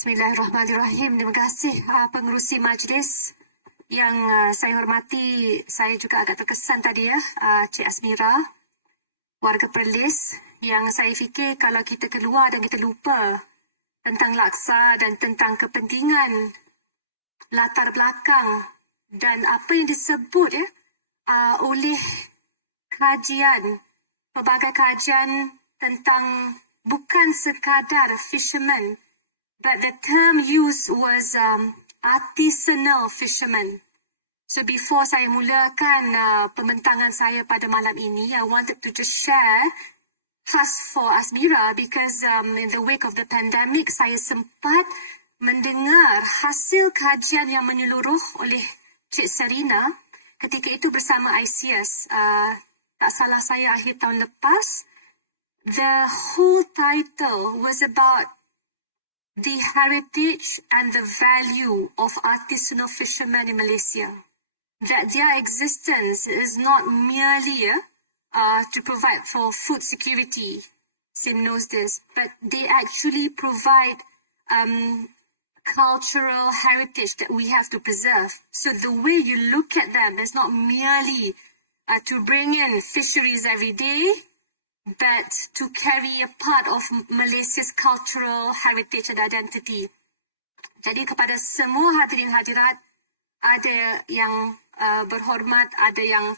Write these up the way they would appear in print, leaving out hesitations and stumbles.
Bismillahirrahmanirrahim. Terima kasih pengerusi majlis yang saya hormati. Saya juga agak terkesan tadi Cik Asmira, warga Perlis, yang saya fikir kalau kita keluar dan kita lupa tentang laksa dan tentang kepentingan latar belakang dan apa yang disebut oleh kajian, pelbagai kajian tentang bukan sekadar fishermen, but the term used was artisanal fishermen. So before saya mulakan pembentangan saya pada malam ini, I wanted to just share khas for Asmira because in the wake of the pandemic, saya sempat mendengar hasil kajian yang menyeluruh oleh Cik Sarina ketika itu bersama ICS. Tak salah saya akhir tahun lepas. The whole title was about the heritage and the value of artisanal fishermen in Malaysia. That their existence is not merely to provide for food security, Sim knows this, but they actually provide cultural heritage that we have to preserve. So the way you look at them is not merely to bring in fisheries every day, but to carry a part of Malaysia's cultural heritage and identity. Jadi kepada semua hadirin hadirat, ada yang berhormat, ada yang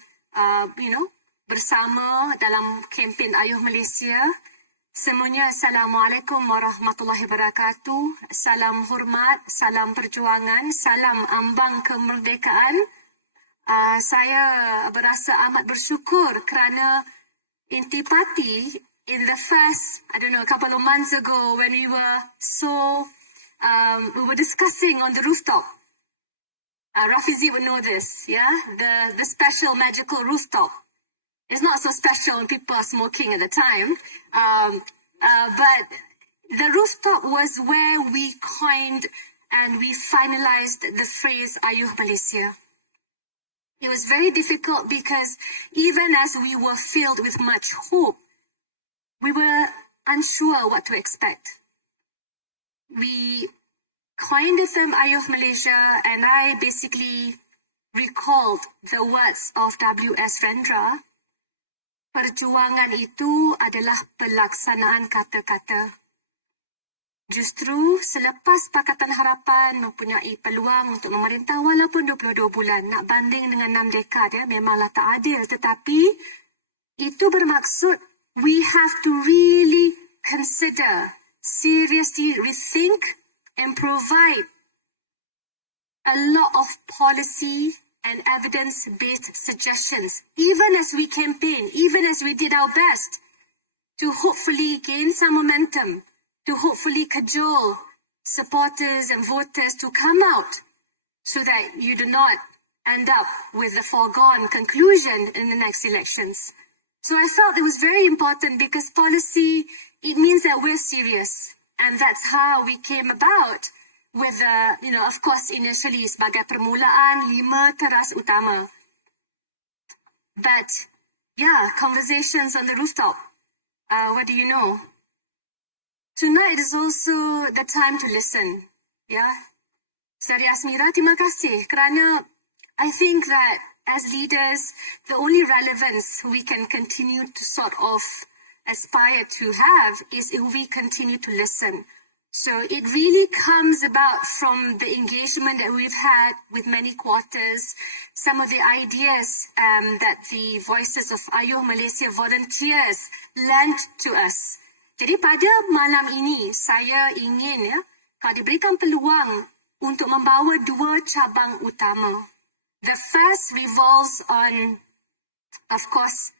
bersama dalam kempen Ayuh Malaysia. Semuanya Assalamualaikum warahmatullahi wabarakatuh. Salam hormat, salam perjuangan, salam ambang kemerdekaan. Saya berasa amat bersyukur kerana intipati in the first, a couple of months ago when we were discussing on the rooftop. Rafizi would know this, the special magical rooftop. It's not so special when people are smoking at the time, but the rooftop was where we coined and we finalized the phrase Ayuh Malaysia. It was very difficult because even as we were filled with much hope, we were unsure what to expect. We coined the term Ayuh Malaysia, and I basically recalled the words of W.S. Rendra. Perjuangan itu adalah pelaksanaan kata-kata. Justru selepas Pakatan Harapan mempunyai peluang untuk memerintah walaupun 22 bulan, nak banding dengan 6 dekad memanglah tak adil. Tetapi itu bermaksud we have to really consider, seriously rethink and provide a lot of policy and evidence-based suggestions, even as we campaign, even as we did our best to hopefully gain some momentum, to hopefully cajole supporters and voters to come out so that you do not end up with a foregone conclusion in the next elections. So I felt it was very important because policy, it means that we're serious. And that's how we came about with, of course, initially sebagai permulaan 5 teras utama. But, conversations on the rooftop. What do you know? Tonight is also the time to listen. Saudari Asmira, terima kasih kerana I think that as leaders, the only relevance we can continue to sort of aspire to have is if we continue to listen. So it really comes about from the engagement that we've had with many quarters, some of the ideas that the Voices of Ayuh Malaysia volunteers lent to us. Jadi pada malam ini, saya ingin kalau diberikan peluang untuk membawa 2 cabang utama. The first revolves on, of course,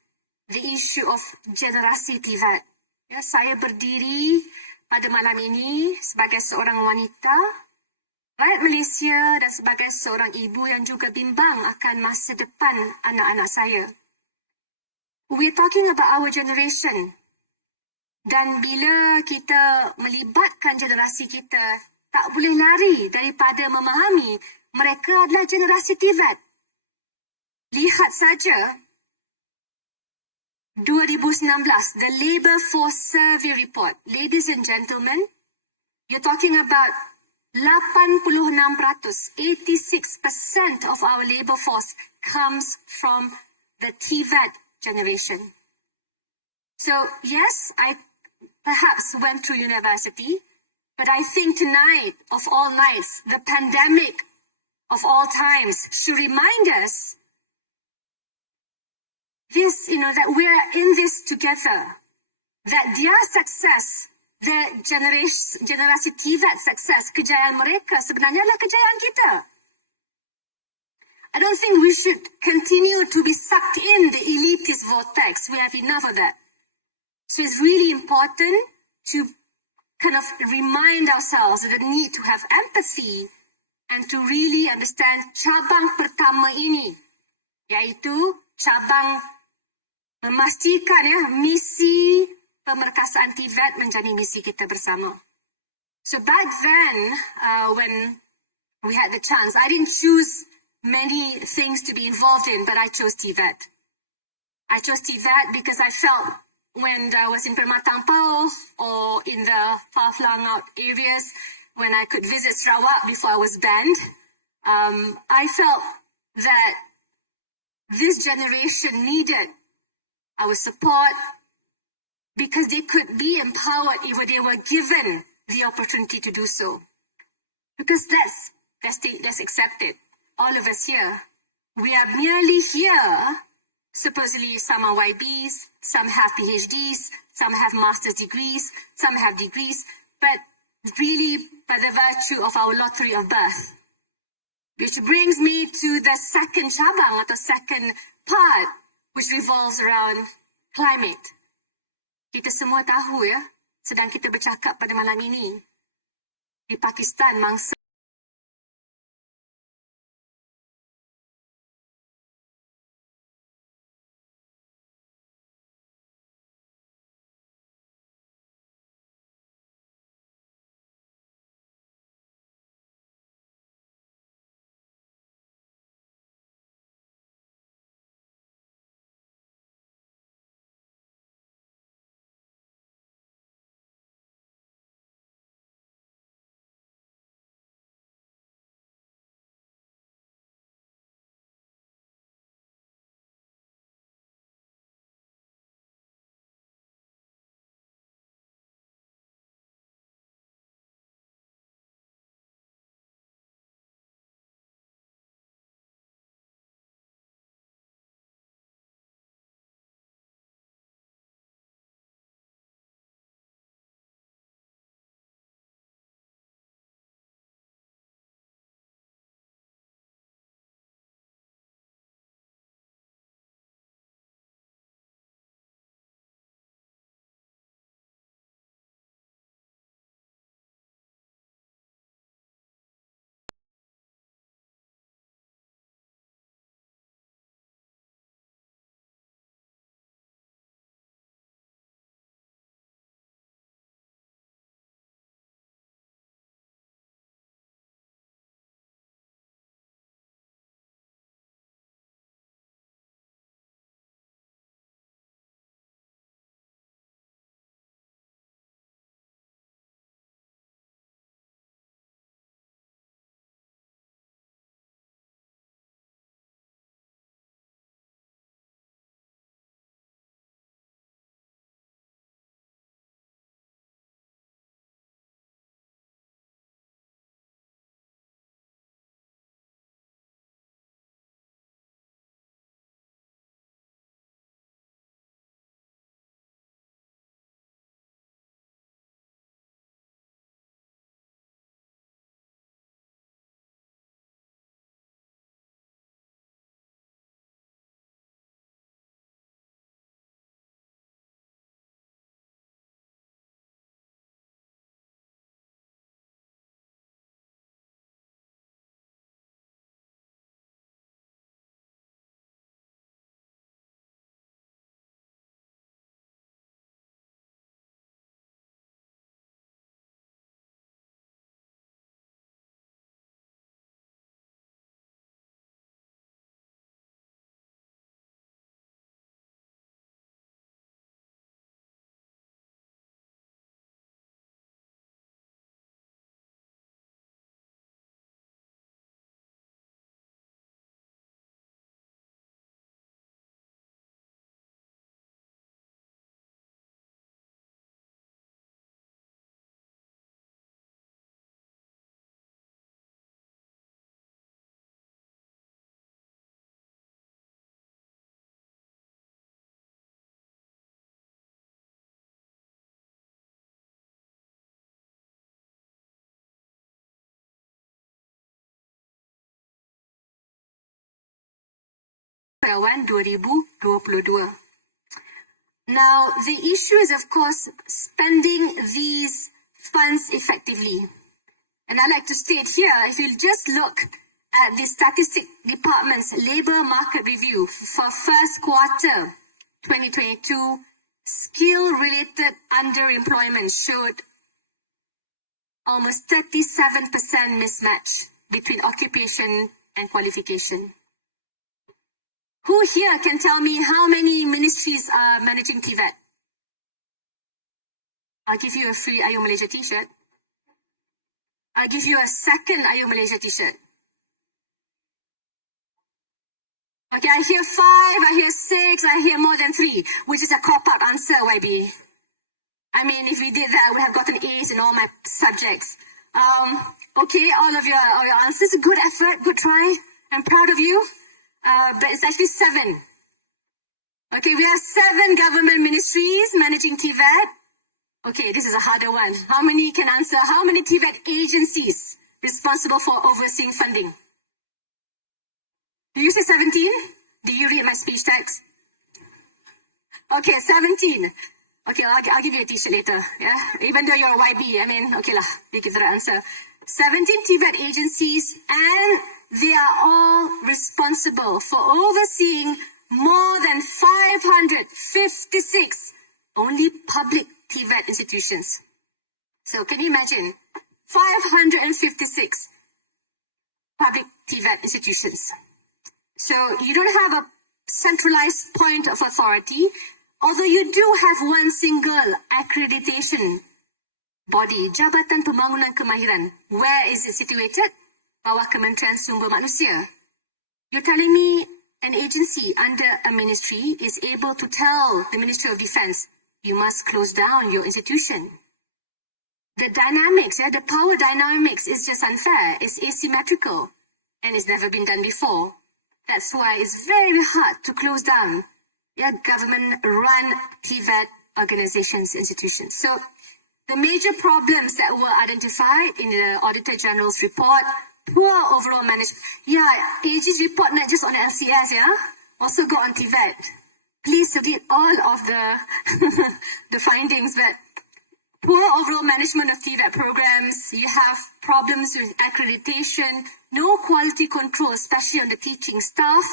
the issue of generasi Tvet. Saya berdiri pada malam ini sebagai seorang wanita, rakyat Malaysia dan sebagai seorang ibu yang juga bimbang akan masa depan anak-anak saya. We're talking about our generation. Dan bila kita melibatkan generasi kita, tak boleh lari daripada memahami mereka adalah generasi Tvet. Lihat saja 2019, the Labour Force Survey Report. Ladies and gentlemen, you're talking about 86% of our labor force comes from the Tvet generation. So yes, I perhaps went through university, but I think tonight, of all nights, the pandemic of all times should remind us this, that we're in this together, that their success, the generasi Tvet success, kejayaan mereka sebenarnya adalah kejayaan kita. I don't think we should continue to be sucked in the elitist vortex. We have enough of that. So it's really important to kind of remind ourselves of the need to have empathy and to really understand cabang pertama ini, yaitu cabang memastikan misi pemerkasaan Tvet menjadi misi kita bersama. So back then, when we had the chance, I didn't choose many things to be involved in, but I chose Tvet. I chose Tvet because I felt when I was in Permatangpau or in the far-flung out areas, when I could visit Sarawak before I was banned, I felt that this generation needed our support because they could be empowered if they were given the opportunity to do so. Because let's accept it. All of us here, we are merely here. Supposedly, some are YBs, some have PhDs, some have master's degrees, some have degrees, but really by the virtue of our lottery of birth. Which brings me to the second cabang atau second part, which revolves around climate. Kita semua tahu sedang kita bercakap pada malam ini, di Pakistan mangsa Perawan 2022. Now, the issue is, of course, spending these funds effectively. And I like to state here, if you just look at the Statistics Department's Labour Market Review for first quarter 2022, skill-related underemployment showed almost 37% mismatch between occupation and qualification. Who here can tell me how many ministries are managing Tvet? I'll give you a free Ayo Malaysia t-shirt. I'll give you a second Ayo Malaysia t-shirt. Okay, I hear 5, I hear 6, I hear more than 3, which is a cop-out answer, YB. I mean, if we did that, I would have gotten A's in all my subjects. Okay, all of your answers, good effort, good try. I'm proud of you. But it's actually 7. Okay, we have 7 government ministries managing Tvet. Okay, this is a harder one. How many can answer? How many Tvet agencies responsible for overseeing funding? Did you say 17? Did you read my speech text? Okay, 17. Okay, I'll give you a t-shirt later. Yeah, even though you're a YB, I mean, okay lah, you give the answer. 17 Tvet agencies, and they are all responsible for overseeing more than 556 only public Tvet institutions. So can you imagine? 556 public Tvet institutions. So you don't have a centralized point of authority, although you do have one single accreditation body, Jabatan Pembangunan Kemahiran. Where is it situated? Bawah Kementerian Sumber Manusia. You're telling me an agency under a ministry is able to tell the Ministry of Defence, you must close down your institution. The dynamics, the power dynamics is just unfair. It's asymmetrical, and it's never been done before. That's why it's very hard to close down government-run Tvet organizations, institutions. So the major problems that were identified in the Auditor General's report: poor overall management. Yeah, AG's report not just on the LCS, also go on Tvet. Please read all of the the findings. But poor overall management of Tvet programs. You have problems with accreditation, no quality control, especially on the teaching staff,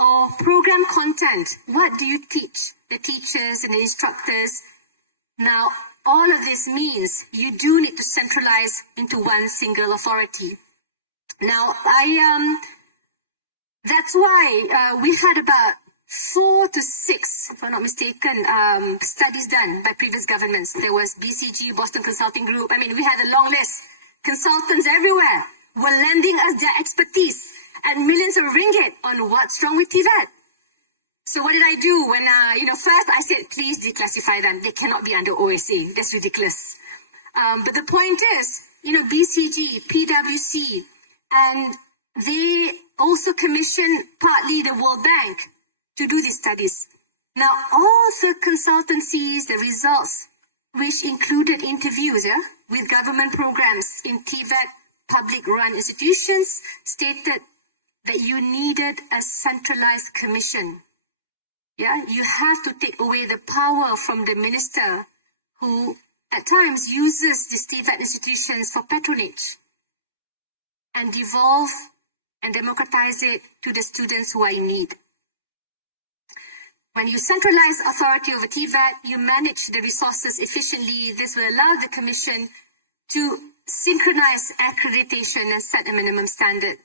or program content. What do you teach the teachers and the instructors? Now, all of this means you do need to centralize into one single authority. Now, that's why we had about 4 to 6, if I'm not mistaken, studies done by previous governments. There was BCG, Boston Consulting Group. I mean, we had a long list. Consultants everywhere were lending us their expertise and millions of ringgit on what's wrong with Tvet. So what did I do when, first I said, please declassify them. They cannot be under OSA. That's ridiculous. But the point is, BCG, PwC, and they also commissioned partly the World Bank to do these studies. Now, all the consultancies, the results, which included interviews with government programs in Tvet public-run institutions, stated that you needed a centralized commission. Yeah, you have to take away the power from the minister who at times uses these Tvet institutions for patronage, and devolve and democratize it to the students who are in need. When you centralize authority over Tvet, you manage the resources efficiently. This will allow the Commission to synchronize accreditation and set a minimum standard.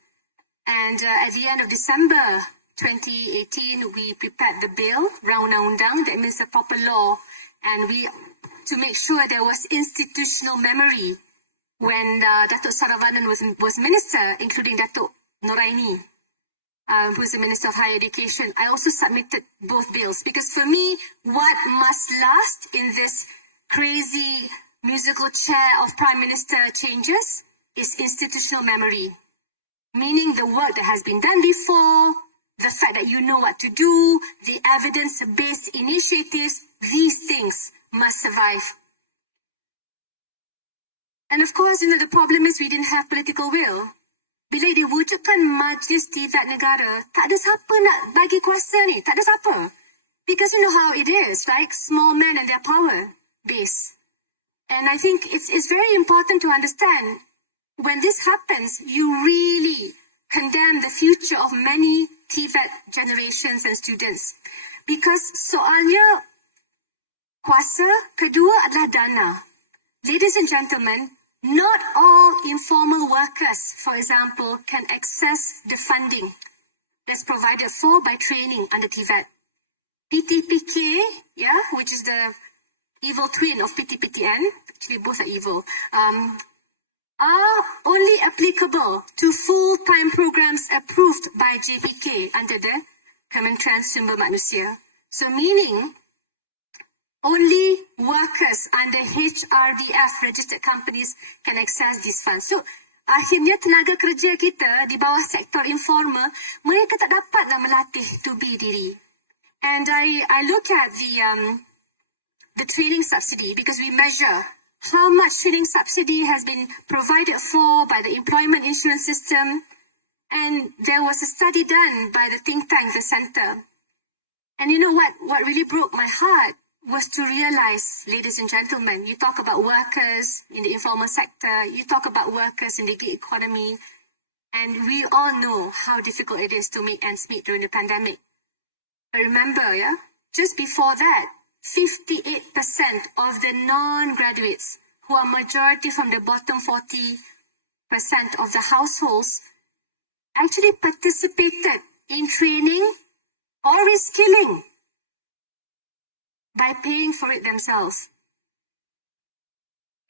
And at the end of December 2018, we prepared the bill, Undang-Undang, that means a proper law, and to make sure there was institutional memory when Datuk Saravanan was minister, including Datuk Noraini, who's the Minister of Higher Education. I also submitted both bills because for me, what must last in this crazy musical chair of Prime Minister changes is institutional memory, meaning the work that has been done before, the fact that you know what to do, the evidence-based initiatives, these things must survive. And of course, the problem is we didn't have political will. bila diwujudkan majlis Tvet negara, tak ada siapa nak bagi kuasa ni. Tak ada siapa. Because you know how it is, right? Small men and their power base. And I think it's very important to understand when this happens, you really condemn the future of many Tvet generations and students. Because soalnya kuasa, kedua adalah dana. Ladies and gentlemen, not all informal workers, for example, can access the funding that's provided for by training under Tvet. PTPK, yeah, which is the evil twin of PTPTN, actually both are evil, are only applicable to full-time programs approved by JPK under the Kementerian Sumber Manusia. So meaning, only workers under HRDF registered companies can access these funds. So, akhirnya tenaga kerja kita di bawah sektor informal, mereka tak dapatlah melatih tubi diri. And I look at the training subsidy because we measure how much training subsidy has been provided for by the employment insurance system. And there was a study done by the think tank, the Center. And you know what really broke my heart was to realize, ladies and gentlemen, you talk about workers in the informal sector, you talk about workers in the gig economy, and we all know how difficult it is to make ends meet during the pandemic. But remember, yeah, just before that, 58% of the non-graduates, who are majority from the bottom 40% of the households, actually participated in training or reskilling by paying for it themselves.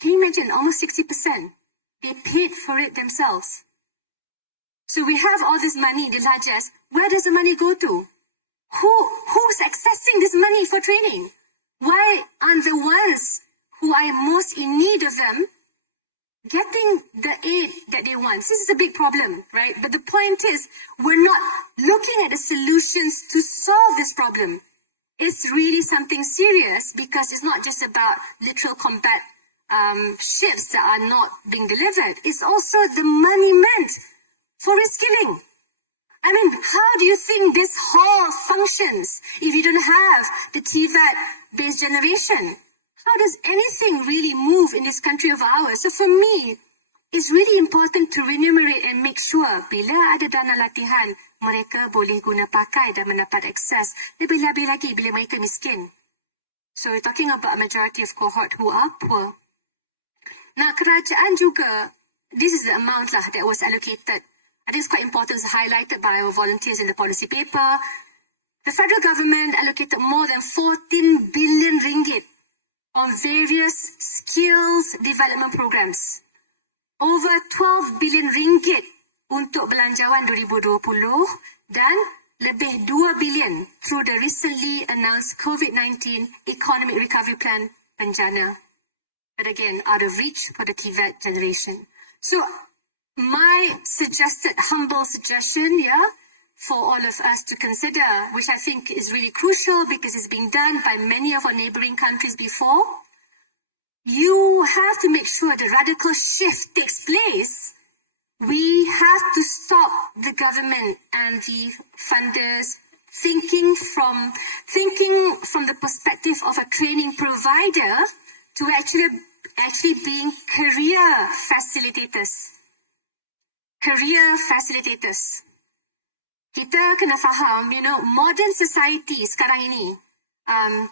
Can you imagine? Almost 60%. They paid for it themselves. So we have all this money, the largest. Where does the money go to? Who's accessing this money for training? Why aren't the ones who are most in need of them getting the aid that they want? This is a big problem, right? But the point is, we're not looking at the solutions to solve this problem. It's really something serious because it's not just about literal combat ships that are not being delivered. It's also the money meant for reskilling. I mean, how do you think this hall functions if you don't have the Tvet-based generation? How does anything really move in this country of ours? So for me, it's really important to remunerate and make sure bila ada dana latihan, mereka boleh guna pakai dan mendapat akses. Lebih-lebih lagi bila mereka miskin. So we're talking about a majority of cohort who are poor. Nah, kerajaan juga, this is the amount lah that was allocated. I think it's quite important, it's highlighted by our volunteers in the policy paper. The federal government allocated more than 14 billion ringgit on various skills development programs. Over 12 billion ringgit untuk belanjawan 2020 dan lebih 2 billion through the recently announced COVID-19 Economic Recovery Plan Penjana. But again, out of reach for the Tvet generation. So, my suggested humble suggestion, for all of us to consider, which I think is really crucial because it's been done by many of our neighboring countries before, you have to make sure the radical shift takes place. We have to stop the government and the funders thinking from the perspective of a training provider to actually being career facilitators. Career facilitators. Kita kena faham, modern society sekarang ini,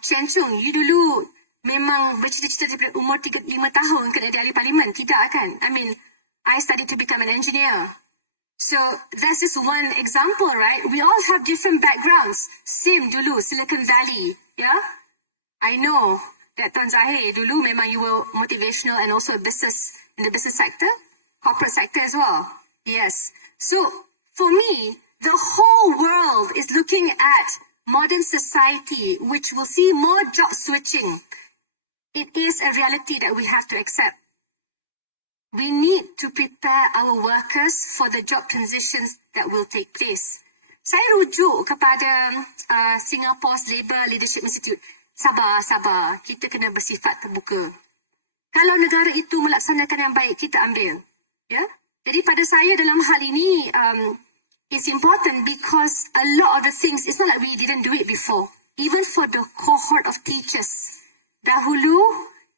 Chen Chung, you dulu memang bercita-cita daripada umur 35 tahun kena jadi ahli parlimen. Tidak kan? I mean, I studied to become an engineer. So, that's just one example, right? We all have different backgrounds. Same dulu, Silicon Valley, I know that Tuan Zahir, dulu memang you were motivational and also in the business sector, corporate sector as well. Yes. So, for me, the whole world is looking at modern society, which will see more job switching. It is a reality that we have to accept. We need to prepare our workers for the job transitions that will take place. Saya rujuk kepada Singapore's Labour Leadership Institute. Sabar. Kita kena bersifat terbuka. Kalau negara itu melaksanakan yang baik, kita ambil. Jadi pada saya dalam hal ini, it's important because a lot of the things, it's not like we didn't do it before. Even for the cohort of teachers. Dahulu,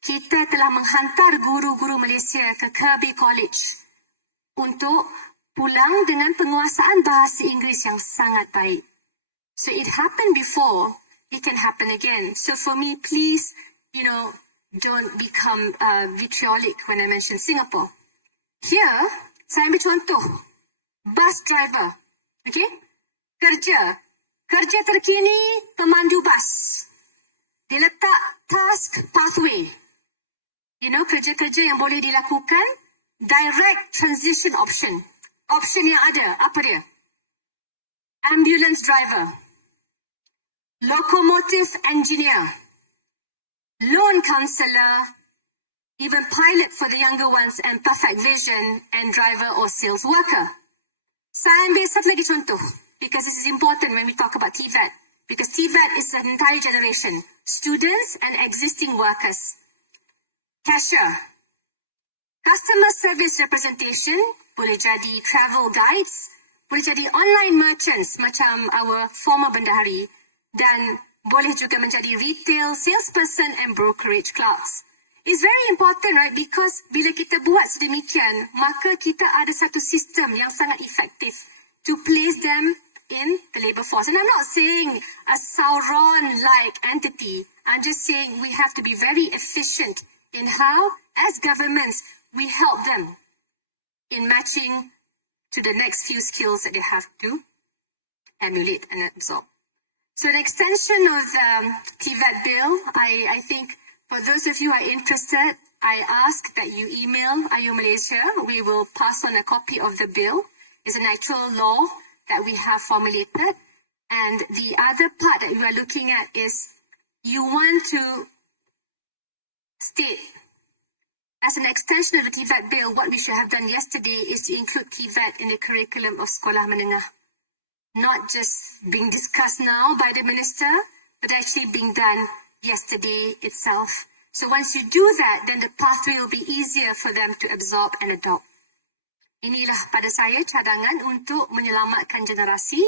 kita telah menghantar guru-guru Malaysia ke Kirby College untuk pulang dengan penguasaan bahasa Inggeris yang sangat baik. So it happened before, it can happen again. So for me, please, don't become vitriolic when I mention Singapore. Here, saya ambil contoh. Bus driver. Okay? Kerja terkini, pemandu bas. Dia letak task pathway. Kerja-kerja yang boleh dilakukan. Direct transition option. Option yang ada, apa dia? Ambulance driver. Locomotive engineer. Loan counselor. Even pilot for the younger ones and perfect vision and driver or sales worker. Saya ambil satu lagi contoh. Because this is important when we talk about Tvet. Because Tvet is an entire generation. Students and existing workers. Cashier. Customer service representation. Boleh jadi travel guides. Boleh jadi online merchants macam our former bendahari. Dan boleh juga menjadi retail salesperson and brokerage clerks. It's very important, right? Because bila kita buat sedemikian, maka kita ada satu sistem yang sangat efektif to place them in the labor force. And I'm not saying a Sauron-like entity. I'm just saying we have to be very efficient in how, as governments, we help them in matching to the next few skills that they have to emulate and absorb. So the extension of the Tvet bill, I think for those of you who are interested, I ask that you email IU Malaysia. We will pass on a copy of the bill. It's an actual law that we have formulated. And the other part that you are looking at is you want to state, as an extension of the Tvet bill, what we should have done yesterday is to include Tvet in the curriculum of sekolah menengah. Not just being discussed now by the minister, but actually being done yesterday itself. So once you do that, then the pathway will be easier for them to absorb and adopt. Inilah pada saya cadangan untuk menyelamatkan generasi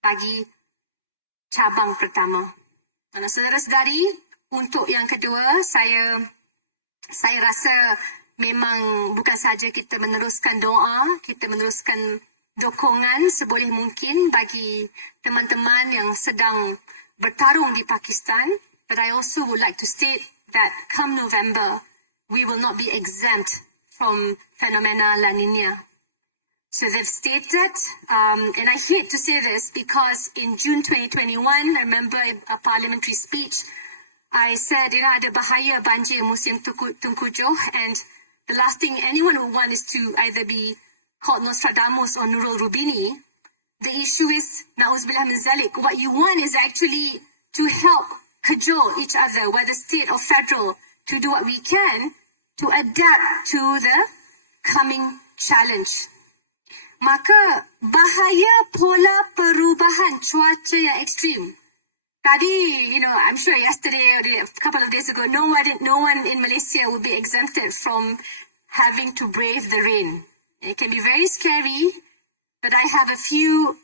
bagi cabang pertama. Dan saudara-saudari, untuk yang kedua, saya rasa memang bukan saja kita meneruskan doa, kita meneruskan dokongan seboleh mungkin bagi teman-teman yang sedang bertarung di Pakistan. But I also would like to state that come November, we will not be exempt from phenomena La Nina. So they've stated, and I hate to say this because in June 2021, I remember a parliamentary speech, I said ada bahaya banjir musim tengkujuh, and the last thing anyone would want is to either be called Nostradamus or Nurul Rubini. The issue is, na'uzubillah min zalik, what you want is actually to help cajole each other, whether state or federal, to do what we can to adapt to the coming challenge. Maka bahaya pola perubahan cuaca yang ekstrim. Tadi, I'm sure yesterday or a couple of days ago, no one in Malaysia will be exempted from having to brave the rain. It can be very scary, but I have a few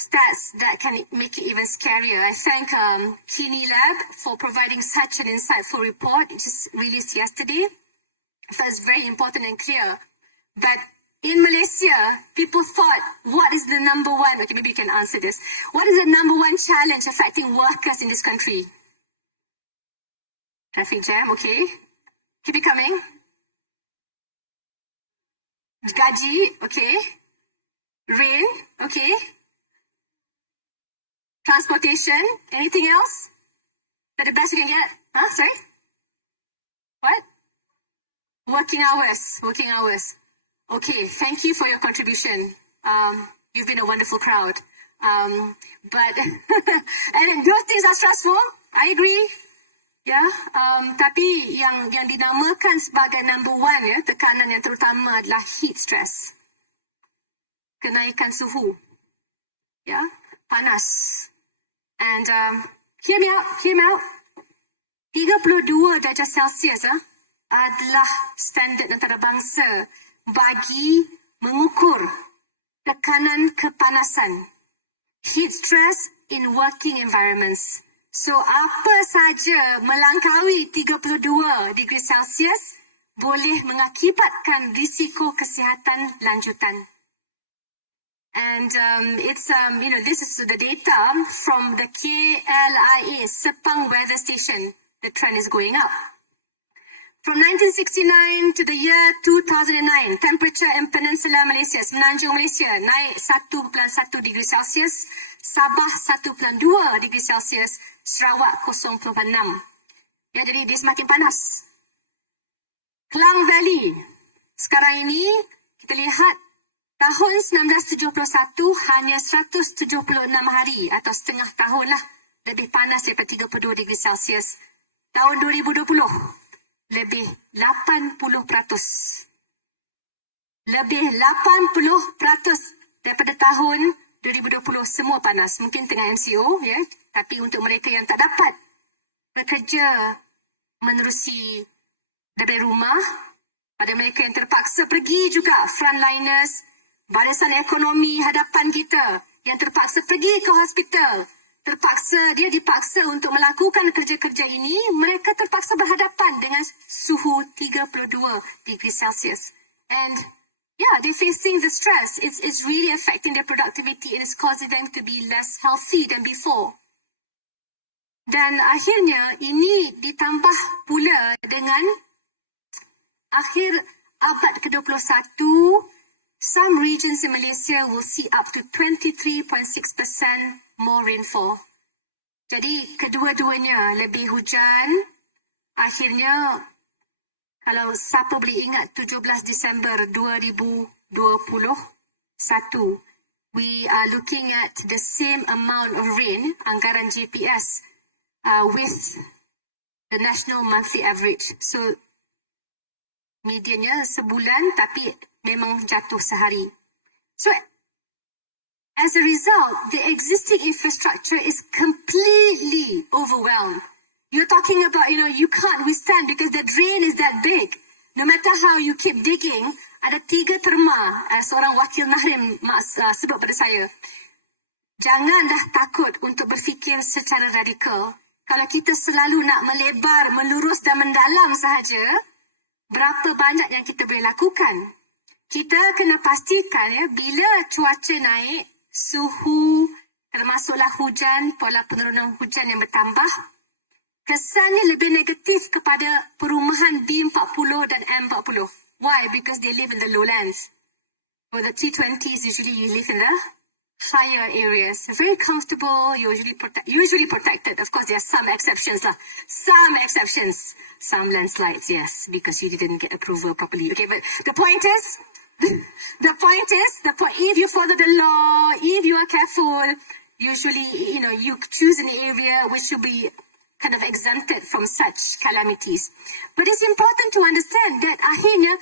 stats that can make it even scarier. I thank Kini Lab for providing such an insightful report. It just released yesterday. So it's very important and clear. But in Malaysia, people thought, what is the number one, okay, maybe you can answer this. What is the number one challenge affecting workers in this country? Traffic jam, okay. Keep it coming. Gaji, okay. Rain, okay. Transportation, anything else? Is that the best you can get? Huh, sorry? What? Working hours. Okay, thank you for your contribution. You've been a wonderful crowd. But, and those things are stressful, I agree. Ya, tapi yang dinamakan sebagai number one, ya, tekanan yang terutama adalah heat stress. Kenaikan suhu. Ya, panas. And hear me out. 32 darjah Celsius adalah standard antarabangsa bagi mengukur tekanan kepanasan, heat stress in working environments. So, apa saja melangkaui 32 degree Celsius boleh mengakibatkan risiko kesihatan lanjutan. And this is the data from the KLIA Sepang Weather Station. The trend is going up. From 1969 to the year 2009, temperature in Peninsula Malaysia, Semenanjung Malaysia, naik 1.1 degree Celsius, Sabah 1.2 degree Celsius, Sarawak 0.6. Ya, jadi dia semakin panas. Klang Valley, sekarang ini kita lihat tahun 1971 hanya 176 hari atau setengah tahun lah lebih panas daripada 32 degree Celsius. Tahun 2020 lebih 80%. Lebih 80% daripada tahun 2020 semua panas. Mungkin tengah MCO ya, tapi untuk mereka yang tak dapat bekerja menerusi dari rumah, pada mereka yang terpaksa pergi juga, frontliners, barisan ekonomi hadapan kita yang terpaksa pergi ke hospital, dia dipaksa untuk melakukan kerja-kerja ini, mereka terpaksa berhadapan dengan suhu 32 degree Celsius. And yeah, they're facing the stress. It's really affecting their productivity and it's causing them to be less healthy than before. Dan akhirnya ini ditambah pula dengan akhir abad ke-21, some regions in Malaysia will see up to 23.6% more rainfall. Jadi kedua-duanya lebih hujan. Akhirnya, kalau siapa boleh ingat 17 Disember 2021, we are looking at the same amount of rain, anggaran GPS, with the national monthly average. So, mediannya sebulan tapi memang jatuh sehari. So, as a result, the existing infrastructure is completely overwhelmed. You're talking about, you can't withstand because the drain is that big. No matter how you keep digging, ada 3 terma, seorang wakil Nahrim sebut pada saya. Jangan dah takut untuk berfikir secara radikal. Kalau kita selalu nak melebar, melurus dan mendalam sahaja, berapa banyak yang kita boleh lakukan? Kita kena pastikan ya, bila cuaca naik, suhu, termasuklah hujan, pola penurunan hujan yang bertambah, kesannya lebih negatif kepada perumahan B40 dan M40. Why? Because they live in the lowlands. For the T20s, usually you live in the higher areas. Very comfortable, usually protected. Of course, there are some exceptions lah. Some exceptions. Some landslides, yes, because you didn't get approval properly. Okay, but the point is, if you follow the law, if you are careful, usually, you choose an area which should be kind of exempted from such calamities. But it's important to understand that akhirnya,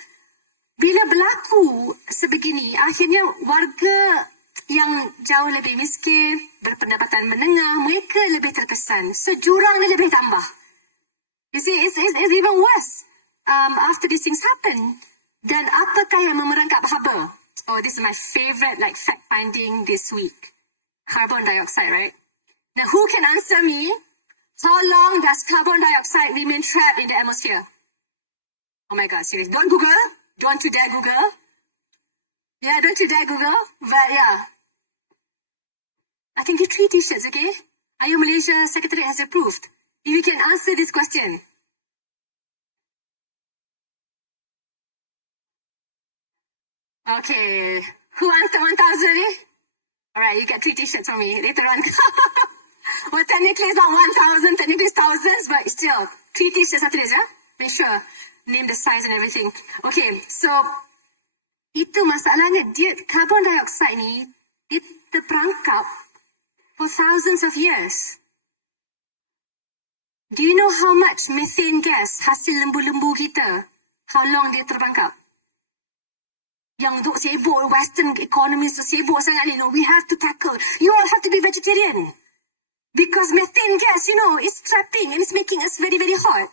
bila berlaku sebegini, akhirnya warga yang jauh lebih miskin, berpendapatan menengah, mereka lebih terkesan. So, jurang ni lebih tambah. You see, it's even worse after these things happen. Dan apakah yang memerangkap haba? Oh, this is my favorite fact finding this week. Carbon dioxide, right? Now, who can answer me? How long does carbon dioxide remain trapped in the atmosphere? Oh my God, serious. Don't Google. Don't you dare Google. Yeah, don't you dare Google. But yeah. I can give 3 t-shirts, okay? Ayo Malaysia Secretariat has approved. If you can answer this question. Okay. Who answered 1,000 eh? Alright, you get 3 t-shirts from me later on. Well, technically it's not 1,000, technically it's thousands, but still, 3 t-shirts after this, yeah? Make sure. Name the size and everything. Okay, so, itu masalahnya, carbon dioxide ni, dia terperangkap for thousands of years. Do you know how much methane gas, hasil lembu-lembu kita, how long dia terperangkap? Yang duk sibuk, Western economies tu sibuk sangat ni, we have to tackle. You all have to be vegetarian. Because methane gas, is trapping and it's making us very, very hot.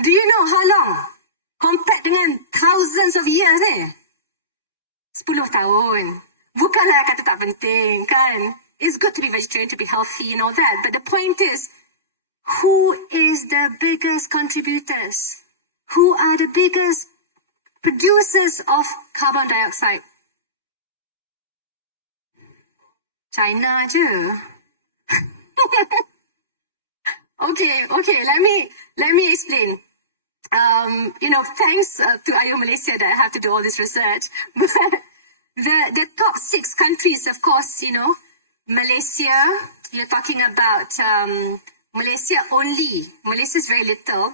Do you know how long? Compared dengan thousands of years 10 tahun. Bukanlah kata tak penting, kan? It's good to be vegetarian, to be healthy and all that. But the point is, who is the biggest contributors? Who are the biggest producers of carbon dioxide? China je. Okay, let me explain. Thanks to IO Malaysia that I have to do all this research. But the top 6 countries, of course, Malaysia, you're talking about Malaysia only. Malaysia is very little.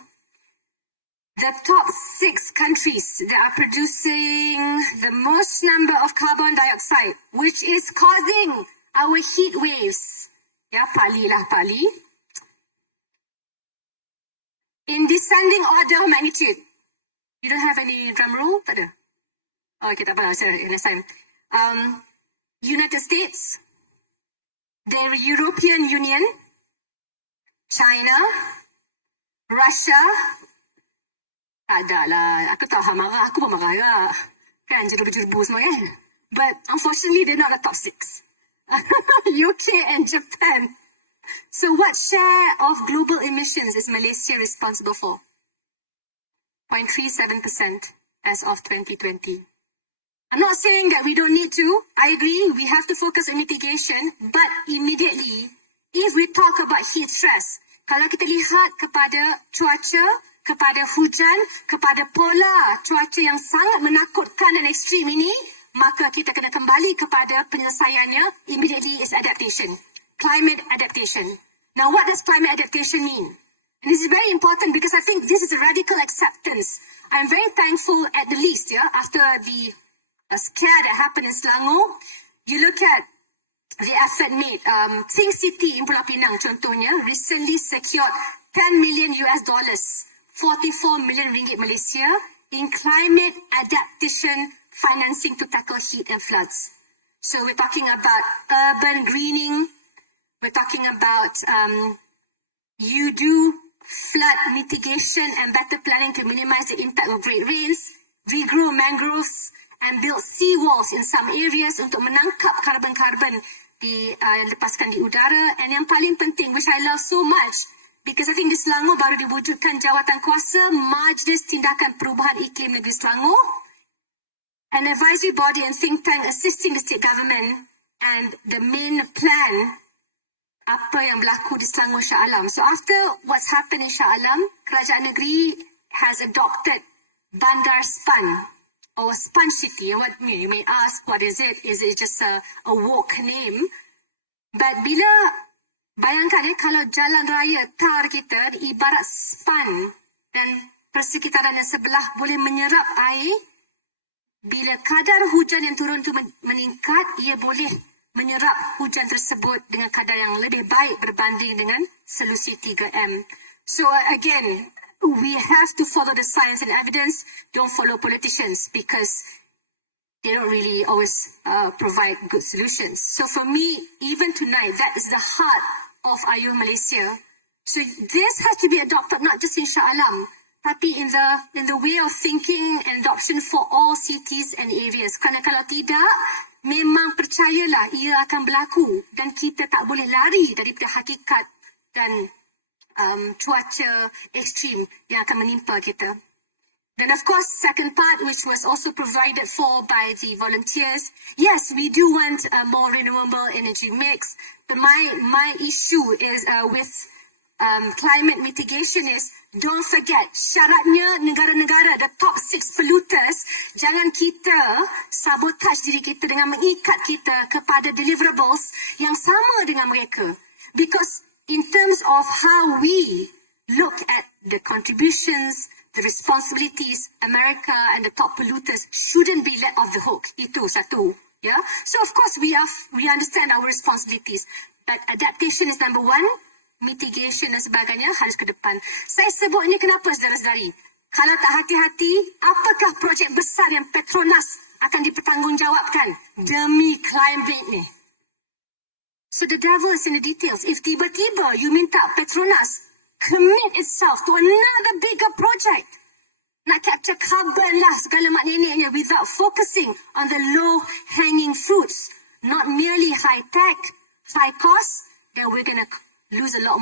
The top 6 countries that are producing the most number of carbon dioxide, which is causing our heat waves. Ya, Pali. In descending order of magnitude. You don't have any drum roll? Tak ada? Oh, okay, tak apa. Next time. United States, the European Union, China, Russia. Tak ada lah. Aku tahu hang marah. Aku pun marah lah. Kan, jerubu-jerubu semua kan? But unfortunately, they're not the top 6. UK and Japan. So what share of global emissions is Malaysia responsible for? 0.37% as of 2020. I'm not saying that we don't need to. I agree, we have to focus on mitigation. But immediately, if we talk about heat stress, kalau kita lihat kepada cuaca, kepada hujan, kepada pola cuaca yang sangat menakutkan dan ekstrim ini, maka kita kena kembali kepada penyelesaiannya. Immediately is adaptation. Climate adaptation. Now, what does climate adaptation mean? And this is very important because I think this is a radical acceptance. I'm very thankful, at the least, after the scare that happened in Selangor, you look at the effort made. Think City in Pulau Pinang, contohnya, recently secured $10 million, 44 million ringgit Malaysia in climate adaptation financing to tackle heat and floods. So we're talking about urban greening. We're talking about you do flood mitigation and better planning to minimize the impact of great rains, regrow mangroves and build seawalls in some areas untuk menangkap karbon-karbon yang lepaskan di udara. And yang paling penting, which I love so much, because I think di Selangor baru diwujudkan jawatan kuasa Majlis Tindakan Perubahan Iklim Negeri Selangor, an advisory body and think tank assisting the state government and the main plan apa yang berlaku di Selangor Shah Alam. So after what's happened in Shah Alam, Kerajaan Negeri has adopted Bandar Span or Sponge City. And what you may ask, what is it? Is it just a woke name? But bila bayangkan kalau jalan raya tar kita ibarat span dan persekitaran yang sebelah boleh menyerap air, bila kadar hujan yang turun itu meningkat, ia boleh menyerap hujan tersebut dengan kadar yang lebih baik berbanding dengan selusi 3M. So again, we have to follow the science and evidence. Don't follow politicians because they don't really always provide good solutions. So for me, even tonight, that is the heart of IO Malaysia. So this has to be adopted not just in Shah Alam, tapi in the way of thinking and adoption for all cities and areas. Kerana kalau tidak, memang percayalah ia akan berlaku dan kita tak boleh lari daripada hakikat dan cuaca ekstrim yang akan menimpa kita. Then of course, second part, which was also provided for by the volunteers, yes, we do want a more renewable energy mix. But my issue is with climate mitigation is, don't forget, syaratnya negara-negara, the top 6 polluters, jangan kita sabotage diri kita dengan mengikat kita kepada deliverables yang sama dengan mereka. Because in terms of how we look at the contributions, the responsibilities, America and the top polluters shouldn't be let off the hook. Itu satu. Yeah? So of course we understand our responsibilities. But adaptation is number 1. Mitigation dan sebagainya harus ke depan. Saya sebut ini kenapa, saudara-saudari? Kalau tak hati-hati, apakah projek besar yang Petronas akan dipertanggungjawabkan demi climate ni? So the devil is in the details. If tiba-tiba you minta Petronas commit itself to another bigger project, Nak capture carbon lah, segala mak neneknya, without focusing on the low-hanging fruits, not merely high-tech, high-cost, then we're going to lose a lot more.